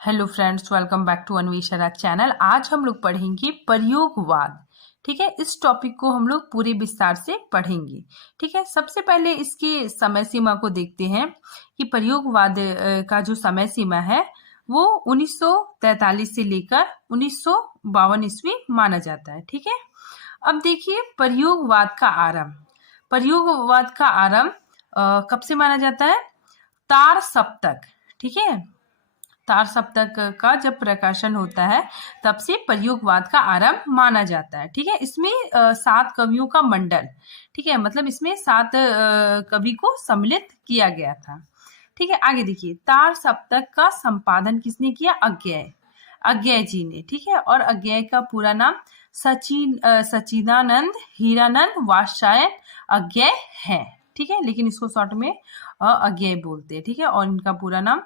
Hello friends, welcome back to Anvesha channel. आज हम लोग पढ़ेंगे प्रयोगवाद। ठीक है, इस टॉपिक को हम लोग पूरे विस्तार से पढ़ेंगे। ठीक है, सबसे पहले इसकी समय सीमा को देखते हैं कि प्रयोगवाद का जो समय सीमा है वो 1943 से लेकर 1952 ईस्वी माना जाता है। ठीक है, अब देखिए प्रयोगवाद का आरंभ कब से माना जाता है? तार सप्तक। ठीक है, तार सप्तक का जब प्रकाशन होता है तब से प्रयोगवाद का आरंभ माना जाता है। ठीक है, इसमें 7 कवियों का मंडल, ठीक है, मतलब इसमें 7 कवि को सम्मिलित किया गया था। ठीक है, आगे देखिए, तार सप्तक का संपादन किसने किया? अज्ञेय जी ने। ठीक है, और अज्ञेय का पूरा नाम सच्चिदानंद हीरानंद वात्स्यायन अज्ञेय है। ठीक है, लेकिन इसको शॉर्ट में अज्ञेय बोलते हैं। ठीक है, और इनका पूरा नाम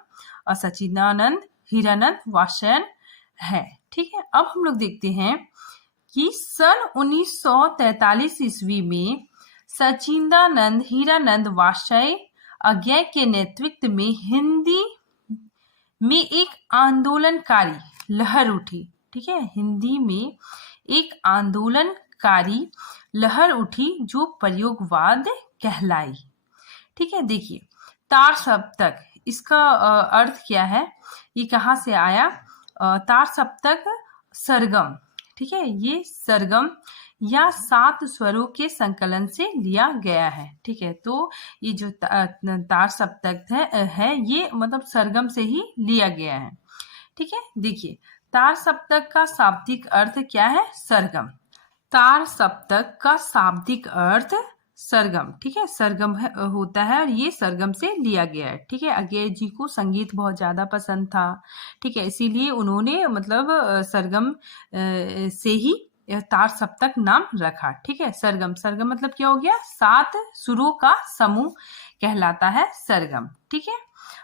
सच्चिदानंद हीरानंद वात्स्यायन है। ठीक है, अब हम लोग देखते हैं कि सन 1943 ईस्वी में सच्चिदानंद हीरानंद वात्स्यायन अज्ञेय के नेतृत्व में हिंदी में एक आंदोलनकारी लहर उठी। ठीक है, हिंदी में एक आंदोलनकारी लहर उठी जो प्रयोगवाद कहलाई। ठीक है, देखिए, तार सप्तक, इसका अर्थ क्या है, ये कहाँ से आया? तार सप्तक सरगम। ठीक है, ये सरगम या 7 स्वरों के संकलन से लिया गया है। ठीक है, तो ये जो तार सप्तक है ये मतलब सरगम से ही लिया गया है। ठीक है, देखिए, तार सप्तक का शाब्दिक अर्थ क्या है? सरगम। तार सप्तक का शाब्दिक अर्थ सरगम। ठीक है, सरगम होता है और ये सरगम से लिया गया है। ठीक है, अज्ञेय जी को संगीत बहुत ज्यादा पसंद था। ठीक है, इसीलिए उन्होंने मतलब सरगम से ही तार सप्तक नाम रखा। ठीक है, सरगम मतलब क्या हो गया? 7 सुरों का समूह कहलाता है सरगम। ठीक है,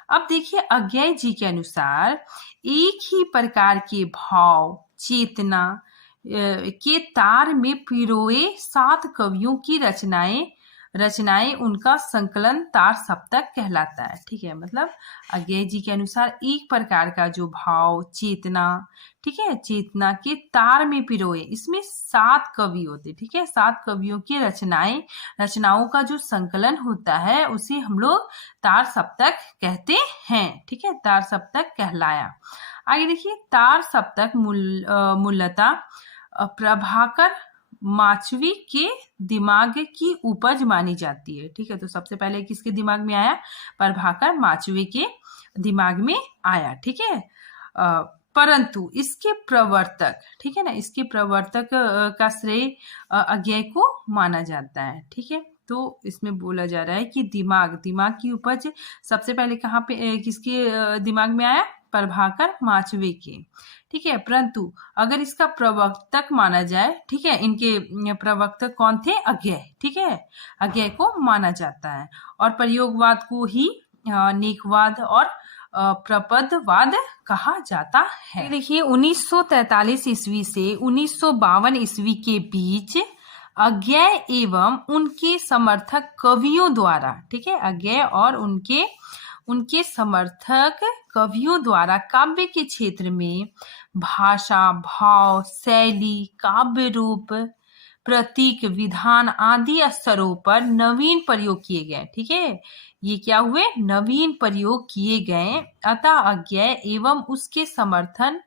अब देखिए, अज्ञेय जी के अनुसार एक ही प्रकार के भाव चेतना के तार में पिरोए 7 कवियों की रचनाएं उनका संकलन तार सप्तक कहलाता है। ठीक है, मतलब अज्ञेय जी के अनुसार एक प्रकार का जो भाव चेतना, ठीक है, चेतना के तार में पिरोए, इसमें 7 कवि होते। ठीक है, 7 कवियों की रचनाओं का जो संकलन होता है उसे हम लोग तार सप्तक कहते हैं। ठीक है, तार सप्तक कहलाया। आगे देखिए, तार सप्तक मूलतः प्रभाकर माचवी के दिमाग की उपज मानी जाती है। ठीक है, तो सबसे पहले किसके दिमाग में आया? प्रभाकर माचवी के दिमाग में आया। ठीक है, परंतु इसके प्रवर्तक, ठीक है ना, इसके प्रवर्तक का श्रेय अज्ञेय को माना जाता है। ठीक है, तो इसमें बोला जा रहा है कि दिमाग की उपज सबसे पहले कहाँ पे किसके दिमाग में आया? प्रभाकर माचवे के। ठीक है, परंतु अगर इसका प्रवर्तक माना जाए, ठीक है, इनके प्रवर्तक कौन थे? अज्ञेय। ठीक है, अज्ञेय को माना जाता है और प्रयोगवाद को ही नेकवाद और प्रपदवाद कहा जाता है। देखिए, 1943 ईस्वी से 1952 ईस्वी के बीच अज्ञेय एवं उनके समर्थक कवियों द्वारा, ठीक है, अज्ञेय और उनके समर्थक कवियों द्वारा काव्य के क्षेत्र में भाषा, भाव, शैली, काव्य रूप, प्रतीक, विधान आदि स्तरों पर नवीन प्रयोग किए गए। ठीक है, ये क्या हुए? नवीन प्रयोग किए गए। अतः अज्ञेय एवं उसके समर्थन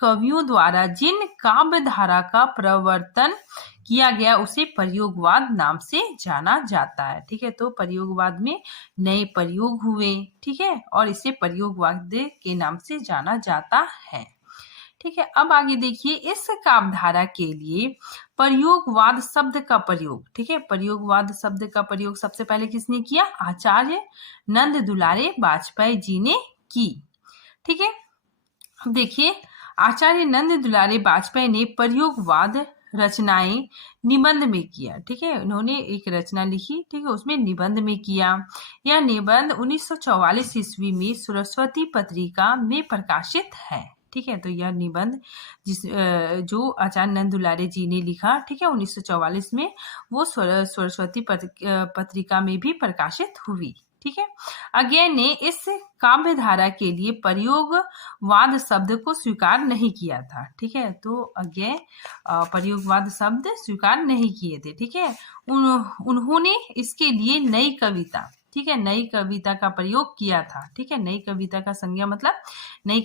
कवियों द्वारा जिन काव्य धारा का प्रवर्तन किया गया उसे प्रयोगवाद नाम से जाना जाता है। ठीक है, तो प्रयोगवाद में नए प्रयोग हुए। ठीक है, और इसे प्रयोगवाद के नाम से जाना जाता है। ठीक है, अब आगे देखिए, इस काव्यधारा के लिए प्रयोगवाद शब्द का प्रयोग, ठीक है, प्रयोगवाद शब्द का प्रयोग सबसे पहले किसने किया? आचार्य नंद दुलारे वाजपेयी जी ने की। ठीक है, अब देखिए, आचार्य नंद दुलारे वाजपेयी ने प्रयोगवाद रचनाएं निबंध में किया। ठीक है, उन्होंने एक रचना लिखी, ठीक है, उसमें निबंध में किया। यह निबंध 1944 ईस्वी में सरस्वती पत्रिका में प्रकाशित है। ठीक है, तो यह निबंध जो आचार्य नंद दुलारे जी ने लिखा, ठीक है, 1944 में, वो सरस्वती पत्रिका में भी प्रकाशित हुई। ठीक है। अज्ञे ने इस काव्य धारा के लिए प्रयोगवाद शब्द को स्वीकार नहीं किया था। ठीक है, तो अज्ञे प्रयोगवाद शब्द स्वीकार नहीं किए थे। ठीक है, उन्होंने इसके लिए नई कविता, ठीक है, नई कविता का प्रयोग किया था। ठीक है, नई कविता का संज्ञा मतलब नई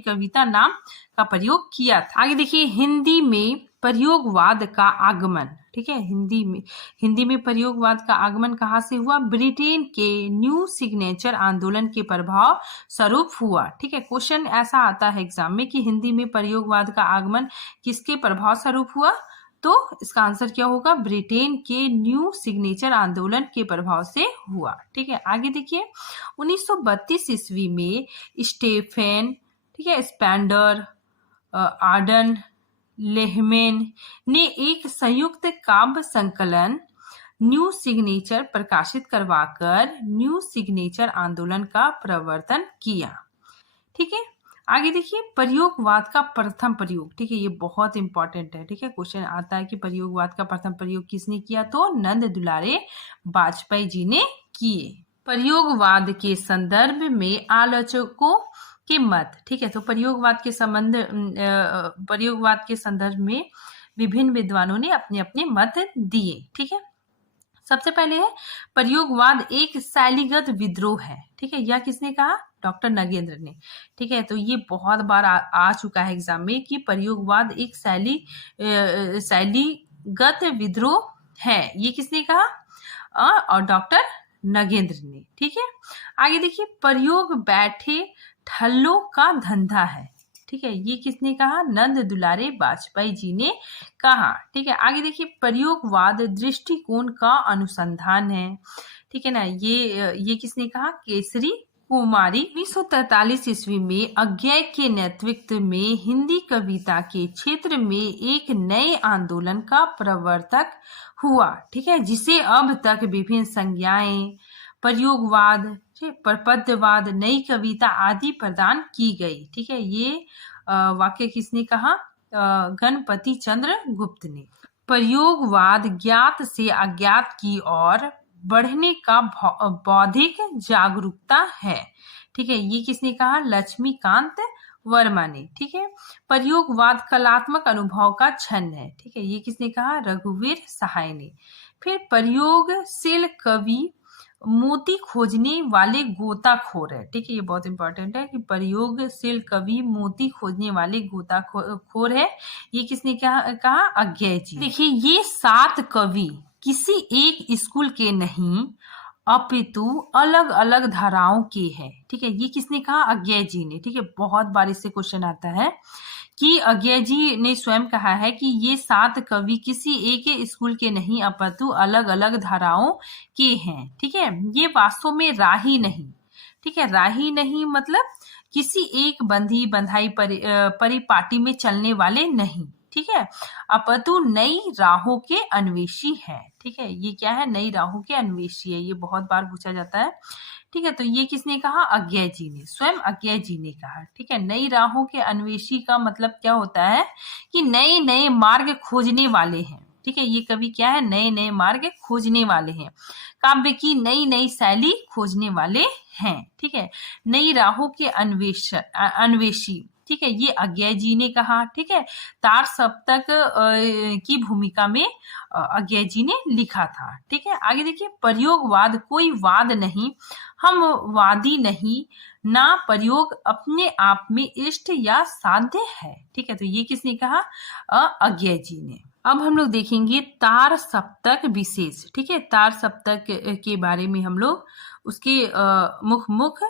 कविता नाम का प्रयोग किया था। आगे देखिए, हिंदी में प्रयोगवाद का आगमन। ठीक है, हिंदी में प्रयोगवाद का आगमन कहाँ से हुआ? ब्रिटेन के न्यू सिग्नेचर आंदोलन के प्रभाव स्वरूप हुआ। ठीक है, क्वेश्चन ऐसा आता है एग्जाम में कि हिंदी में प्रयोगवाद का आगमन किसके प्रभाव स्वरूप हुआ? तो इसका आंसर क्या होगा? ब्रिटेन के न्यू सिग्नेचर आंदोलन के प्रभाव से हुआ। ठीक है, आगे देखिए, 1932 ईस्वी में स्टेफेन, ठीक है, स्पेंडर, आर्डन लेहमेन ने एक संयुक्त काव्य संकलन न्यू सिग्नेचर प्रकाशित करवाकर न्यू सिग्नेचर आंदोलन का प्रवर्तन किया। ठीक है, आगे देखिए, प्रयोगवाद का प्रथम प्रयोग। ठीक है, ये बहुत इंपॉर्टेंट है। ठीक है, क्वेश्चन आता है कि प्रयोगवाद का प्रथम प्रयोग किसने किया? तो नंद दुलारे वाजपेयी जी ने किए। प्रयोगवाद के संदर्भ में आलोचकों के मत। ठीक है, तो प्रयोगवाद के संदर्भ में विभिन्न विद्वानों ने अपने अपने मत दिए। ठीक है, सबसे पहले है प्रयोगवाद एक शैलीगत विद्रोह है। ठीक है, यह किसने कहा? डॉक्टर नगेंद्र ने। ठीक है, तो ये बहुत बार आ चुका है एग्जाम में कि प्रयोगवाद एक शैलीगत विद्रोह है। ये किसने कहा? और डॉक्टर नगेंद्र ने। ठीक है, आगे देखिए, प्रयोग बैठे ठल्लों का धंधा है। ठीक है, ये किसने कहा? नंद दुलारे वाजपेयी जी ने कहा। ठीक है, आगे देखिए, प्रयोगवाद दृष्टिकोण का अनुसंधान है। ठीक है ना, ये किसने कहा? केसरी कुमारी। 1943 ईस्वी में अज्ञे के नेतृत्व में हिंदी कविता के क्षेत्र में एक नए आंदोलन का प्रवर्तक हुआ। ठीक है, जिसे अब तक विभिन्न संज्ञाएं प्रयोगवाद, प्रपद्यवाद, नई कविता आदि प्रदान की गई। ठीक है, ये वाक्य किसने कहा? गणपति चंद्र गुप्त ने। प्रयोगवाद ज्ञात से अज्ञात की ओर बढ़ने का बौद्धिक जागरूकता है। ठीक है, ये किसने कहा? लक्ष्मीकांत वर्मा ने। ठीक है, प्रयोगवाद कलात्मक अनुभव का क्षण है। ठीक है, ये किसने कहा? रघुवीर सहाय ने। फिर प्रयोगशील कवि मोती खोजने वाले गोताखोर है। ठीक है, ये बहुत इंपॉर्टेंट है कि प्रयोगशील कवि मोती खोजने वाले गोताखोर है। ये किसने कहा? अज्ञे जी। देखिए, ये 7 कवि किसी एक स्कूल के नहीं अपितु अलग अलग धाराओं के हैं। ठीक है, ये किसने कहा? अज्ञे जी ने। ठीक है, बहुत बार इससे क्वेश्चन आता है कि अज्ञे जी ने स्वयं कहा है कि ये 7 कवि किसी एक स्कूल के नहीं अपितु अलग अलग धाराओं के हैं। ठीक है, ये वास्तव में राही नहीं। ठीक है, राही नहीं मतलब किसी एक बंधी बंधाई परिपाटी में चलने वाले नहीं। ठीक है, अपितु नई राहों के अन्वेषी है। ठीक है, ये क्या है? नई राहों के अन्वेषी है। ये बहुत बार पूछा जाता है। ठीक है, तो ये किसने कहा? अज्ञे जी ने, स्वयं अज्ञे जी ने कहा। ठीक है, नई राहों के अन्वेषी का मतलब क्या होता है? कि नए नए मार्ग खोजने वाले हैं। ठीक है, ये कवि क्या है? नए नए मार्ग खोजने वाले हैं, काव्य की नई नई शैली खोजने वाले हैं। ठीक है, नई राहों के अन्वेषी। ठीक है, ये अज्ञे जी ने कहा। ठीक है, तार सप्तक की भूमिका में अज्ञे जी ने लिखा था। ठीक है, आगे देखिए, प्रयोगवाद कोई वाद नहीं, हम वादी नहीं, ना प्रयोग अपने आप में इष्ट या साध्य है। ठीक है, तो ये किसने कहा? अज्ञे जी ने। अब हम लोग देखेंगे तार सप्तक विशेष। ठीक है, तार सप्तक के बारे में हम लोग उसके मुख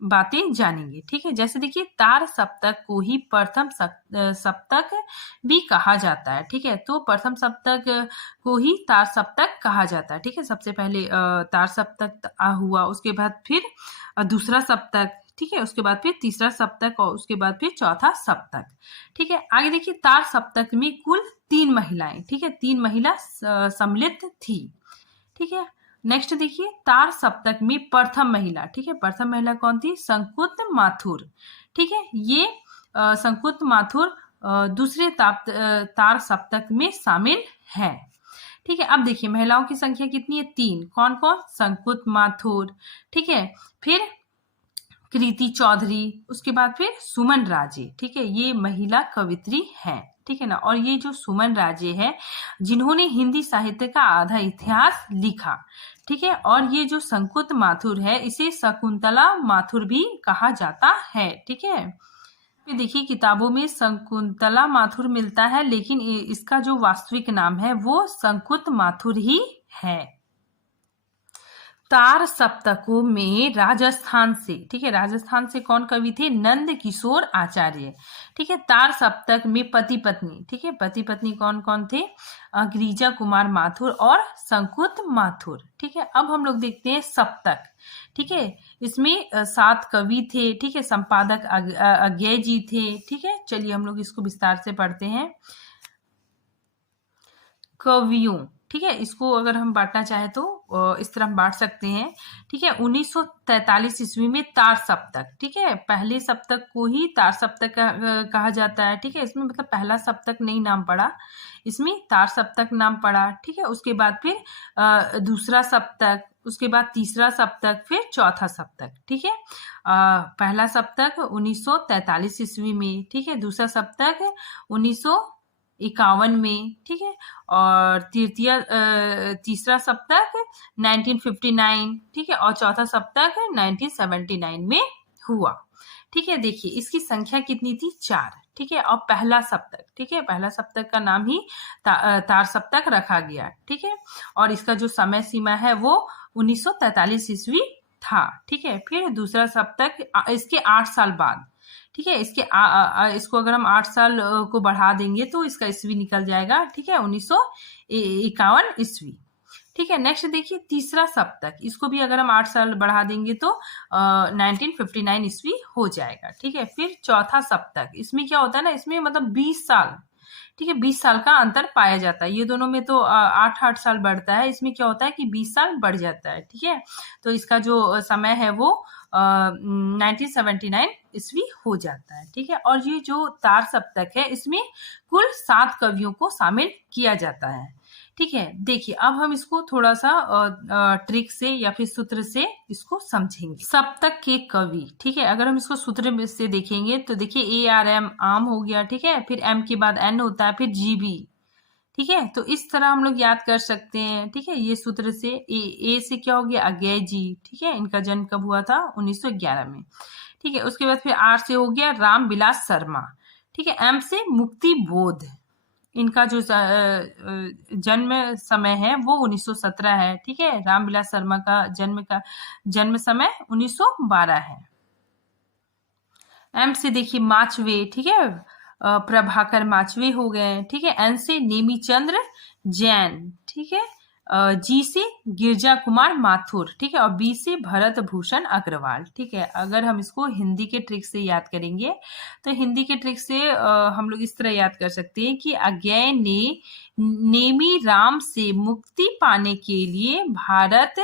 बातें जानेंगे। ठीक है, जैसे देखिए, तार सप्तक को ही प्रथम सप्तक भी कहा जाता है। ठीक है, तो प्रथम सप्तक को ही तार सप्तक कहा जाता है। ठीक है, सबसे पहले तार सप्तक हुआ, उसके बाद फिर दूसरा सप्तक। ठीक है, उसके बाद फिर तीसरा सप्तक और उसके बाद फिर चौथा सप्तक। ठीक है, आगे देखिए, तार सप्तक में कुल 3 महिलाएं, ठीक है, 3 महिला सम्मिलित थी। ठीक है, नेक्स्ट देखिए, तार सप्तक में प्रथम महिला। ठीक है, प्रथम महिला कौन थी? संकुत माथुर। ठीक है, ये संकुत माथुर दूसरे तार सप्तक में शामिल है। ठीक है, अब देखिए महिलाओं की संख्या कितनी है, 3। कौन कौन, संकुत माथुर, ठीक है, फिर कृति चौधरी, उसके बाद फिर सुमन राजे, ठीक है, ये महिला कवित्री हैं, ठीक है ना। और ये जो सुमन राजे है जिन्होंने हिंदी साहित्य का आधा इतिहास लिखा, ठीक है। और ये जो संकुत माथुर है इसे शकुंतला माथुर भी कहा जाता है, ठीक है। फिर देखिए किताबों में शकुंतला माथुर मिलता है, लेकिन इसका जो वास्तविक नाम है वो संकुत माथुर ही है। तार सप्तकों में राजस्थान से, ठीक है, राजस्थान से कौन कवि थे, नंद किशोर आचार्य, ठीक है। तार सप्तक में पति पत्नी, ठीक है, पति पत्नी कौन कौन थे, गिरिजा कुमार माथुर और संकुत माथुर, ठीक है। अब हम लोग देखते हैं सप्तक, ठीक है, इसमें 7 कवि थे, ठीक है, संपादक अज्ञेय जी थे, ठीक है। चलिए हम लोग इसको विस्तार से पढ़ते हैं। कवियों, ठीक है, इसको अगर हम बांटना चाहे तो इस तरह हम बांट सकते हैं, ठीक है। 1943 ईस्वी में तार सप्तक, ठीक है, पहले सप्तक को ही तार सप्तक कहा जाता है, ठीक है। इसमें मतलब पहला सप्तक नहीं नाम पड़ा, इसमें तार सप्तक नाम पड़ा, ठीक है। उसके बाद फिर दूसरा सप्तक, उसके बाद तीसरा सप्तक, फिर चौथा सप्तक, ठीक है। पहला सप्तक 1943 ईस्वी में, ठीक है, दूसरा सप्तक 1951 में, ठीक है, और तीसरा सप्तक 1959, ठीक है, और चौथा सप्तक 1979 में हुआ, ठीक है। देखिए इसकी संख्या कितनी थी, 4, ठीक है। और पहला सप्तक, ठीक है, पहला सप्तक का नाम ही तार सप्तक रखा गया, ठीक है। और इसका जो समय सीमा है वो 1943 ईस्वी था, ठीक है। फिर दूसरा सप्तक इसके 8 साल बाद, ठीक है, इसको अगर हम 8 साल को बढ़ा देंगे तो इसका ईस्वी निकल जाएगा, ठीक है, 1951 ईस्वी, ठीक है। नेक्स्ट देखिए तीसरा सप्तक, इसको भी अगर हम 8 साल बढ़ा देंगे तो 1959 ईस्वी हो जाएगा, ठीक है। फिर चौथा सप्तक, इसमें क्या होता है ना, इसमें मतलब 20 साल, ठीक है, 20 साल का अंतर पाया जाता है। ये दोनों में तो 8-8 साल बढ़ता है, इसमें क्या होता है कि 20 साल बढ़ जाता है, ठीक है। तो इसका जो समय है वो 1979 ईस्वी हो जाता है, ठीक है। और ये जो तार सप्तक है इसमें कुल 7 कवियों को शामिल किया जाता है, ठीक है। देखिए अब हम इसको थोड़ा सा ट्रिक से या फिर सूत्र से इसको समझेंगे। सप्तक के कवि, ठीक है, अगर हम इसको सूत्र से देखेंगे तो देखिए ARM आम हो गया, ठीक है, फिर M के बाद N होता है, फिर GB, ठीक है। तो इस तरह हम लोग याद कर सकते हैं, ठीक है, ये सूत्र से। ए से क्या हो गया, अज्ञेय जी, ठीक है, इनका जन्म कब हुआ था, 1911 में, ठीक है। उसके बाद फिर R से हो गया राम विलास शर्मा, ठीक है। M से मुक्ति बोध, इनका जो जन्म समय है वो 1917 है, ठीक है। रामविलास शर्मा का जन्म समय 1912 है। एम से देखिए माचवे, ठीक है, प्रभाकर माचवे हो गए, ठीक है। एन से नेमीचंद्र जैन, ठीक है। जी से गिरजा कुमार माथुर, ठीक है। और बी से भरत भूषण अग्रवाल, ठीक है। अगर हम इसको हिंदी के ट्रिक से याद करेंगे तो हिंदी के ट्रिक से हम लोग इस तरह याद कर सकते हैं कि अज्ञेय ने नेमी राम से मुक्ति पाने के लिए भारत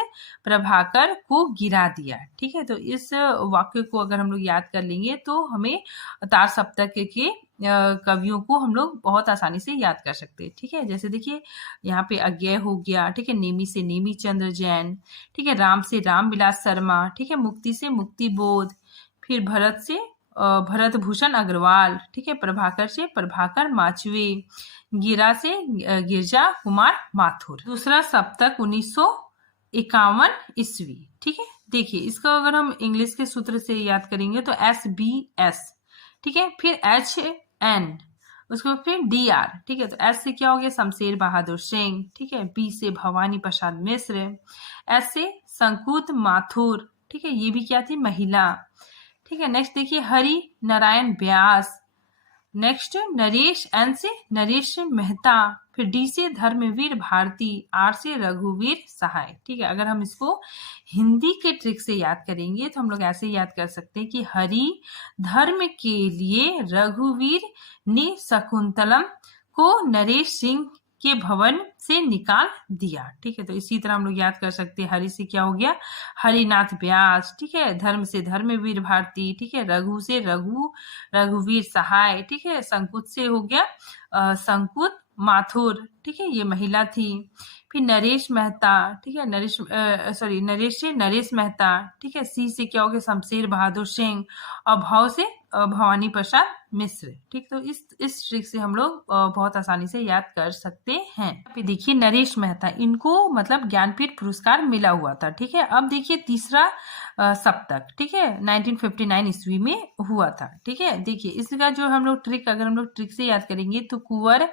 प्रभाकर को गिरा दिया, ठीक है। तो इस वाक्य को अगर हम लोग याद कर लेंगे तो हमें तार सप्तक के कवियों को हम लोग बहुत आसानी से याद कर सकते हैं, ठीक है। जैसे देखिए यहाँ पे अज्ञेय हो गया, ठीक है, नेमी से नेमी चंद्र जैन, ठीक है, राम से राम विलास शर्मा, ठीक है, मुक्ति से मुक्ति बोध, फिर भरत से भरत भूषण अग्रवाल, ठीक है, प्रभाकर से प्रभाकर माचवे, गिरा से गिरजा कुमार माथुर। दूसरा सप्तक 1951 ईस्वी, ठीक है। देखिए इसको अगर हम इंग्लिश के सूत्र से याद करेंगे तो SBS, ठीक है, फिर HN, उसके बाद फिर DR, ठीक है। तो S से क्या हो गया, शमशेर बहादुर सिंह, ठीक है। B से भवानी प्रसाद मिश्र, S से संकुत माथुर, ठीक है, ये भी क्या थी, महिला, ठीक है। नेक्स्ट देखिए हरि नारायण व्यास, नेक्स्ट नरेश, N से नरेश मेहता, फिर D से धर्मवीर भारती, R से रघुवीर सहाय, ठीक है। अगर हम इसको हिंदी के ट्रिक से याद करेंगे तो हम लोग ऐसे याद कर सकते हैं कि हरि धर्म के लिए रघुवीर ने शकुंतलम को नरेश सिंह के भवन से निकाल दिया, ठीक है। तो इसी तरह हम लोग याद कर सकते हैं, हरि से क्या हो गया, हरिनाथ व्यास, ठीक है, धर्म से धर्मवीर भारती, ठीक है, रघु से रघुवीर सहाय, ठीक है, संकुत से हो गया संकुत माथुर, ठीक है, ये महिला थी। फिर नरेश मेहता, ठीक है, नरेश से नरेश मेहता, ठीक है। सी से क्या हो गया, शमशेर बहादुर सिंह। और भाव से भवानी प्रसाद मिश्र, ठीक। तो इस ट्रिक से हम लोग बहुत आसानी से याद कर सकते हैं। फिर देखिए नरेश मेहता, इनको मतलब ज्ञानपीठ पुरस्कार मिला हुआ था, ठीक है। अब देखिए तीसरा सप्तक, ठीक है, 1959 ईस्वी में हुआ था, ठीक है। देखिए इसका जो हम लोग ट्रिक, अगर हम लोग ट्रिक से याद करेंगे तो कुंवर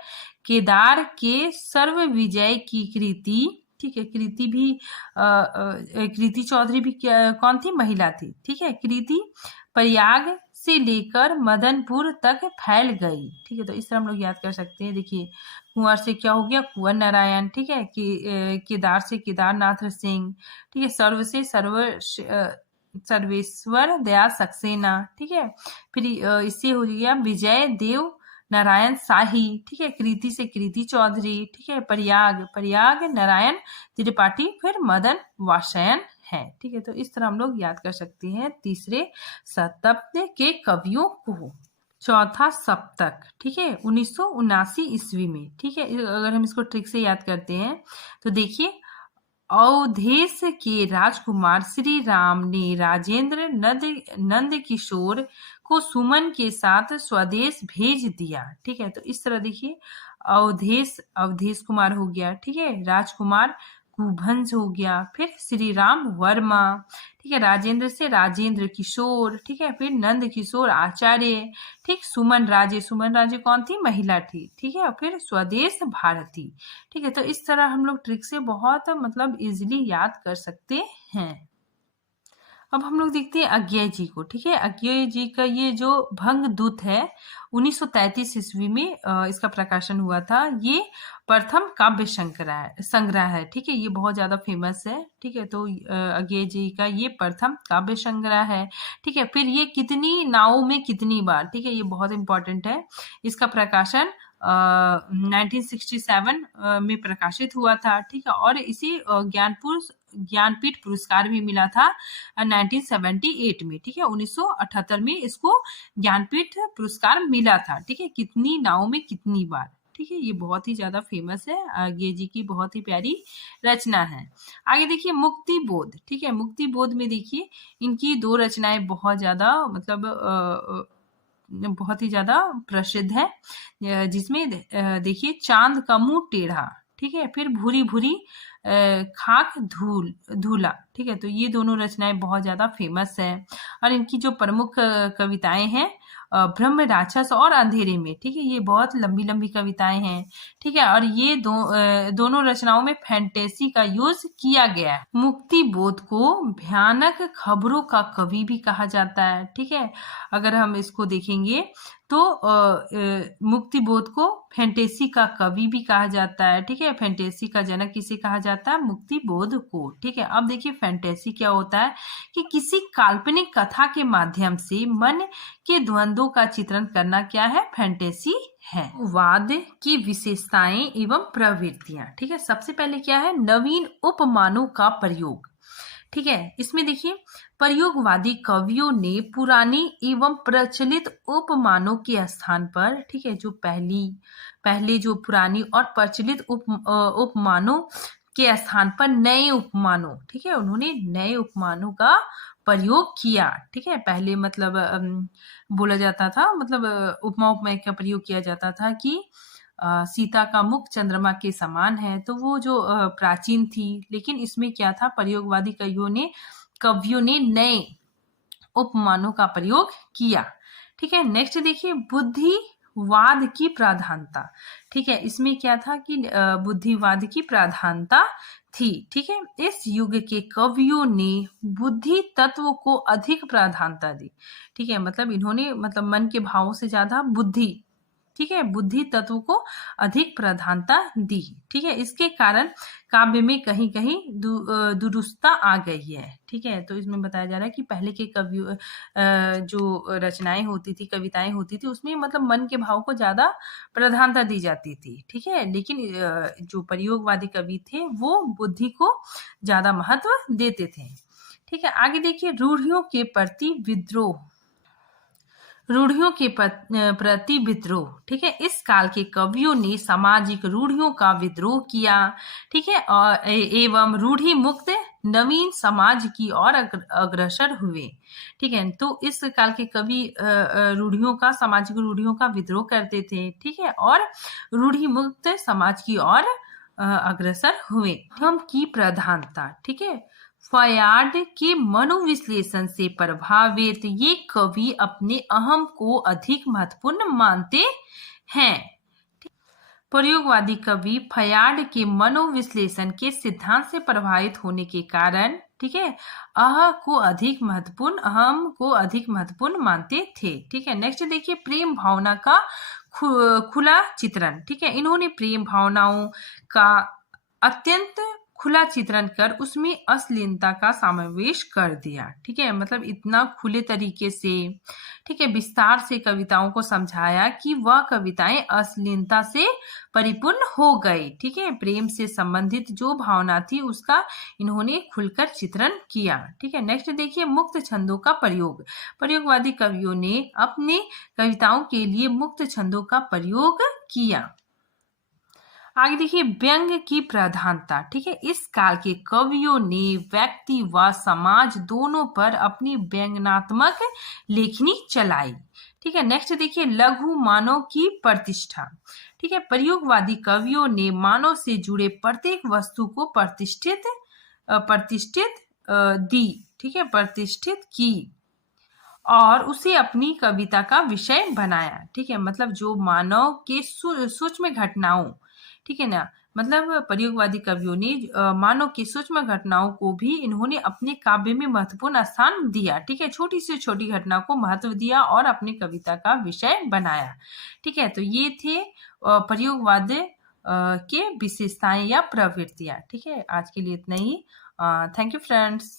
केदार के सर्व विजय की कृति, ठीक है। कृति भी कृति चौधरी भी कौन थी, महिला थी, ठीक है। कृति प्रयाग से लेकर मदनपुर तक फैल गई, ठीक है। तो इस तरह हम लोग याद कर सकते हैं। देखिए कुंवर से क्या हो गया, कुंवर नारायण, ठीक है। केदार से केदारनाथ सिंह, ठीक है। सर्व से सर्वेश्वर दयाल सक्सेना, ठीक है। फिर इससे हो गया विजय देव नारायण शाही, ठीक है। कृति से कृति चौधरी, ठीक है। प्रयाग नारायण त्रिपाठी, फिर मदन वात्स्यायन है, ठीक है। तो इस तरह हम लोग याद कर सकते हैं तीसरे सप्तक के कवियों को। चौथा सप्तक, ठीक है, 1979 ईस्वी में, ठीक है। अगर हम इसको ट्रिक से याद करते हैं तो देखिए अवधेश के राजकुमार श्री राम ने राजेंद्र नंद किशोर को सुमन के साथ स्वदेश भेज दिया, ठीक है। तो इस तरह देखिए अवधेश कुमार हो गया, ठीक है। राजकुमार कुभंस हो गया, फिर श्री राम वर्मा, ठीक है। राजेंद्र से राजेंद्र किशोर, ठीक है। फिर नंद किशोर आचार्य, ठीक। सुमन राजे कौन थी, महिला थी, ठीक है। और फिर स्वदेश भारती, ठीक है। तो इस तरह हम लोग ट्रिक से बहुत मतलब इजीली याद कर सकते हैं। अब हम लोग देखते हैं अज्ञेय जी को, ठीक है। अज्ञेय जी का ये जो भंग दूत है 1933 ईस्वी में इसका प्रकाशन हुआ था। ये प्रथम काव्य संग्रह है, ठीक है। ये बहुत ज्यादा फेमस है, ठीक है। तो अज्ञेय जी का ये प्रथम काव्य संग्रह है, ठीक है। फिर ये कितनी नावों में कितनी बार, ठीक है, ये बहुत इंपॉर्टेंट है। इसका प्रकाशन 1967 में प्रकाशित हुआ था, ठीक है। और इसे ज्ञानपीठ पुरस्कार भी मिला था 1978 में, ठीक है। 1978 में इसको ज्ञानपीठ पुरस्कार मिला था, ठीक है। कितनी नावों में कितनी बार, ठीक है। ये बहुत ही ज्यादा फेमस है, अज्ञेय जी की बहुत ही प्यारी रचना है। आगे देखिए मुक्ति बोध, ठीक है। मुक्ति बोध में देखिए इनकी दो रचनाएं बहुत ज्यादा मतलब बहुत ही ज्यादा प्रसिद्ध है, जिसमें देखिए चांद का मुंह टेढ़ा, ठीक है। फिर भूरी भूरी खाक धूला, ठीक है। तो ये दोनों रचनाएं बहुत ज्यादा फेमस है। और इनकी जो प्रमुख कविताएं हैं ब्रह्म राक्षस और अंधेरे में, ठीक है। ये बहुत लंबी लंबी कविताएं हैं, ठीक है। और ये दोनों रचनाओं में फैंटेसी का यूज किया गया है। मुक्ति बोध को भयानक खबरों का कवि भी कहा जाता है, ठीक है। अगर हम इसको देखेंगे तो मुक्ति बोध को फैंटेसी का कवि भी कहा जाता है, ठीक है। फैंटेसी का जनक किसे कहा जाता है, मुक्ति बोध को, ठीक है। अब देखिए फैंटेसी क्या होता है कि किसी काल्पनिक कथा के माध्यम से मन के द्वंद्वों का चित्रण करना क्या है, फैंटेसी है। वाद की विशेषताएं एवं प्रवृत्तियां, ठीक है। सबसे पहले क्या है, नवीन उपमानों का प्रयोग, ठीक है। इसमें देखिए प्रयोगवादी कवियों ने पुरानी एवं प्रचलित उपमानों के स्थान पर, ठीक है, जो पहले जो पुरानी और प्रचलित उपमानों के स्थान पर नए उपमानों, ठीक है, उन्होंने नए उपमानों का प्रयोग किया, ठीक है। पहले मतलब बोला जाता था, मतलब उपमा का प्रयोग किया जाता था कि सीता का मुख चंद्रमा के समान है, तो वो जो प्राचीन थी। लेकिन इसमें क्या था, प्रयोगवादी कवियों ने नए उपमानों का प्रयोग किया, ठीक है। नेक्स्ट देखिए बुद्धिवाद की प्राधान्यता, ठीक है। इसमें क्या था कि बुद्धिवाद की प्राधान्यता थी, ठीक है। इस युग के कवियों ने बुद्धि तत्व को अधिक प्राधान्यता दी, ठीक है। मतलब इन्होंने मतलब मन के भावों से ज्यादा बुद्धि, ठीक है, बुद्धि तत्व को अधिक प्रधानता दी, ठीक है। इसके कारण काव्य में कहीं कहीं दुरुस्तता आ गई है, ठीक है। तो इसमें बताया जा रहा है कि पहले के कवियों जो रचनाएं होती थी, कविताएं होती थी, उसमें मतलब मन के भाव को ज्यादा प्रधानता दी जाती थी, ठीक है। लेकिन जो प्रयोगवादी कवि थे वो बुद्धि को ज्यादा महत्व देते थे, ठीक है। आगे देखिए रूढ़ियों के प्रति विद्रोह, रूढ़ियों के प्रति विद्रोह। ठीक है, इस काल के कवियों ने सामाजिक रूढ़ियों का विद्रोह किया। ठीक है, और एवं रूढ़ि मुक्त नवीन समाज की ओर अग्रसर हुए। ठीक है, तो इस काल के कवि रूढ़ियों का, सामाजिक रूढ़ियों का विद्रोह करते थे। ठीक है, और रूढ़ि मुक्त समाज की ओर अग्रसर हुए। हम की प्रधानता। ठीक है, फयार्ड के मनोविश्लेषण से प्रभावित ये कवि अपने अहम को अधिक महत्वपूर्ण मानते हैं। प्रयोगवादी कवि फयार्ड के मनोविश्लेषण के सिद्धांत से प्रभावित होने के कारण, ठीक है, अहम को अधिक महत्वपूर्ण मानते थे। ठीक है, नेक्स्ट देखिए, प्रेम भावना का खुला चित्रण। ठीक है, इन्होंने प्रेम भावनाओं का अत्यंत खुला चित्रण कर उसमें अश्लीलता का समावेश कर दिया। ठीक है, मतलब इतना खुले तरीके से, ठीक है, विस्तार से कविताओं को समझाया कि वह कविताएं अश्लीलता से परिपूर्ण हो गई। ठीक है, प्रेम से संबंधित जो भावना थी उसका इन्होंने खुलकर चित्रण किया। ठीक है, नेक्स्ट देखिए, मुक्त छंदों का प्रयोग। प्रयोगवादी कवियों ने अपने कविताओं के लिए मुक्त छंदों का प्रयोग किया। आगे देखिए, व्यंग की प्रधानता। ठीक है, इस काल के कवियों ने व्यक्ति व समाज दोनों पर अपनी व्यंग्यात्मक लेखनी चलाई। ठीक है, नेक्स्ट देखिए, लघु मानव की प्रतिष्ठा। ठीक है, प्रयोगवादी कवियों ने मानव से जुड़े प्रत्येक वस्तु को प्रतिष्ठित दी। ठीक है, प्रतिष्ठित की और उसे अपनी कविता का विषय बनाया। ठीक है, मतलब जो मानव के सूक्ष्म घटनाओं, ठीक है ना, मतलब प्रयोगवादी कवियों ने मानव की सूक्ष्म घटनाओं को भी इन्होंने अपने काव्य में महत्वपूर्ण स्थान दिया। ठीक है, छोटी से छोटी घटना को महत्व दिया और अपनी कविता का विषय बनाया। ठीक है, तो ये थे प्रयोगवाद के विशेषताएं या प्रवृत्तियां। ठीक है, आज के लिए इतना ही। Thank you friends.